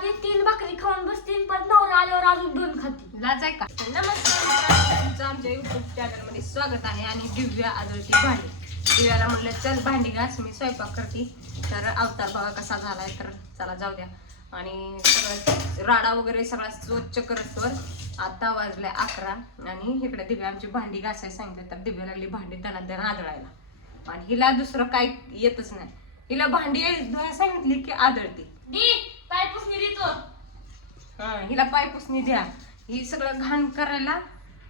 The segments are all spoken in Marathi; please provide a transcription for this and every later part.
आधी 3 भाकरी खाऊन बसतील पण नवरा आल्यावर अजून 2 खातील. लाज आहे का? नमस्कार, तुमचं आमच्या युट्यूब चॅनल मध्ये स्वागत आहे. आणि दिव्या आदळती भांडी. दिव्याला म्हणलं चल भांडी घास, मी स्वयंपाक करते. तर अवतार बघा कसा झालाय. तर चला जाऊ द्या. आणि सगळं राडा वगैरे सगळा स्वच्छ करतोवर आता वाजले 11. आणि इकडे दिव्या आमची भांडी घासायला सांगितलं तर दिव्या लागली भांडी दणादण आदळायला. आणि हिला दुसरं काही येतच नाही. हिला भांडी धुवायला सांगितली की आदळते. पाय पुसणी देतो. हिला पाय पुसणी द्या. ही सगळं घाण करायला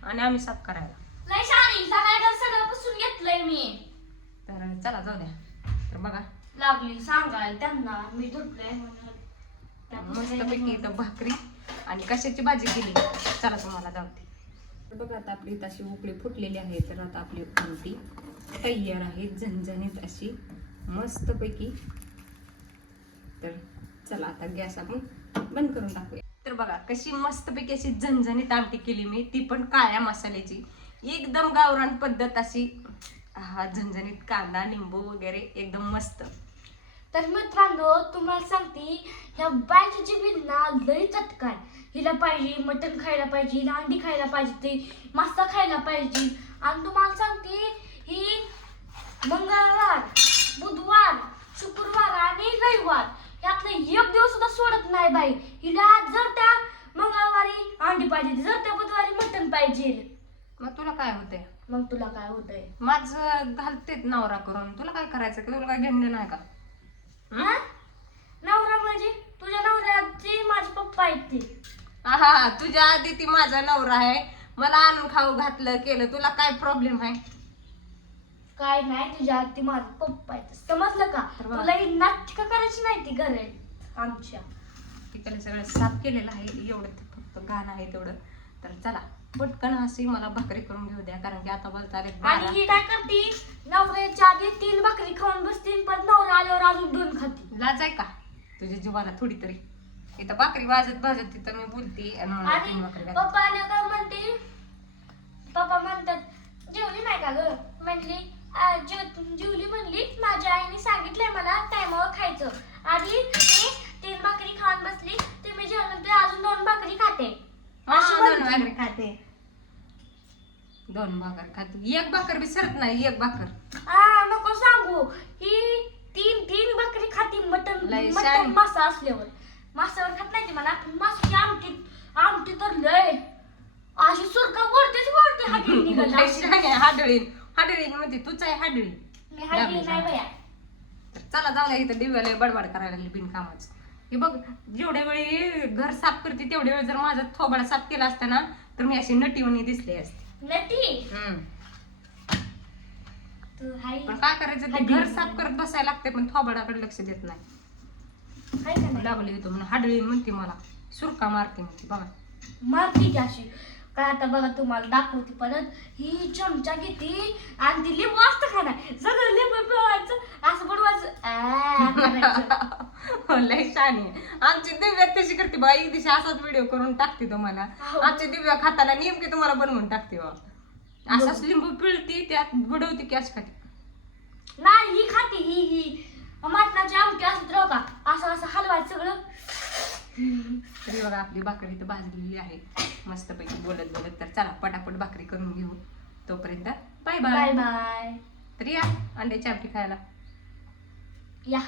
आणि आम्ही साफ करायला. लय शानी, सगळं सगळं पुसून घेतलंय मी. तर चला जाऊ द्या. तर बघा लागली सांगायला त्यांना मी धुतलंय म्हणून. मस्तपैकी इथं भाकरी आणि कशाची भाजी केली चला तुम्हाला दाखवते. तर बघा आता आपली तशी उकळी फुटलेली आहे. तर आता आपली आमटी तयार आहे झणझणीत अशी मस्तपैकी. तर चला आता गॅस आपण बंद करून टाकूया. तर बघा कशी मस्तपैकी अशी झणझणीत आमटी केली मी, ती पण काळ्या मसाल्याची. एकदम गावरान पद्धत अशी. हा झणझणीत कांदा लिंबू वगैरे एकदम मस्त. तर मित्रांनो तुम्हाला सांगते ह्या बायची जिभेल ना लय चटकाय. हिला पाहिजे मटण खायला पाहिजे, हिला अंडी खायला पाहिजे, ते मासा खायला पाहिजे. आणि तुम्हाला सांगते ही मंगळवार बुधवार शुक्रवार आणि रविवार यातला एक दिवस सुद्धा सोडत नाही बाई. हिला जर त्या मंगळवारी अंडी पाहिजे, जर त्या बुधवारी मटण पाहिजे. मग तुला काय होतंय? मग तुला काय होतंय? माझं घालतेत नवरा करून, तुला काय करायचं की? तुला काय घेणं नाही का? नवरा म्हणजे तुझ्या नवऱ्याची माझे पप्पा आहेत ते. हा, तुझ्या आधी ती माझा नवरा आहे. मला आणून खाऊ घातलं केलं, तुला काय प्रॉब्लेम आहे? काय नाही, तुझ्या आधी माझे पप्पा आहेत समजलं का? तुला ही नाटकं करायची नाही ती घरात आमच्या. तिकडे सगळं साफ केलेलं आहे. एवढं फक्त घाण आहे तेवढं. तर चला पटकन अशी मला भाकरी करून घेऊ द्या, कारण की आता बोलता आणि ही काय करते नवऱ्याच्या आधी 3 भाकरी खाऊन बसतील पण नवरा आल्यावर अजून 2 खातील. लाज आहे का तुझ्या जीवाला थोडी तरी? इथं भाकरी भाजत तिथं मी बोलते आणि पप्पा आल्या का म्हणते, पप्पा म्हणतात जेवली नाही का ग? म्हणली जेवली म्हणली. माझ्या आईने सांगितलंय मला टायमावर खायचं. आधी मी 3 भाकरी खाऊन बसली, ते मी जेवल्यानंतर अजून 2 भाकरी खाते. 2 भाकरी खाते. 2 भाकर खाते. एक भाकर बी सरत नाही. एक भाकर नको सांगू. ही 3 भाकरी खाती मटन लय मटन शानी. मासा असल्यावर. मासावर खात नाही ती मला. मासाची आमटी तर लय अशी सुरका वरते हाडळी निघाला. हाडळीन म्हणते तूच आहे हाडळी. मी हाडळी नाही बया. चला जाऊ द्या. इथं दिव्याला बडबड करायला लागली बिनकामाचं. हे बघ जेवढ्या वेळी घर साफ करते तेवढ्या वेळी जर माझा थोबाडा साफ केला असता ना तर मी अशी नटीवणी दिसली असते. नटी तू हाय पण काय करायचं, ते घर साफ करत बसायला लागते पण थोबाडाकडे लक्ष देत नाही. हाय का नाही? लागली येतो म्हणून हाडळीन म्हणते मला. सुरका मारते म्हणते बघा. मारती की अशी. काय आता बघा तुम्हाला दाखवते परत. ही चमचा घेते आणि ती लिंबू असतं का नाही सगळं लिंबू पिळायचं असं बुडवायचं लय छान आहे. आमची दिव्या तशी करते बा. एक दिवशी असाच व्हिडिओ करून टाकते तुम्हाला. आमची दिव्या खाताना नेमकी तुम्हाला बनवून टाकते बा. असाच लिंबू पिळती त्यात बुडवती की असं खाते. नाही ही खाती ही मटणाची आमटी असत राहू का असं हलवायचं सगळं. तरी बघा आपली भाकरी तर भाजलेली आहे मस्तपैकी बोलत बोलत. तर चला पटापट भाकरी करून घेऊ. तोपर्यंत बाय बाय. Bye bye. तर या अंड्याची आमटी खायला या.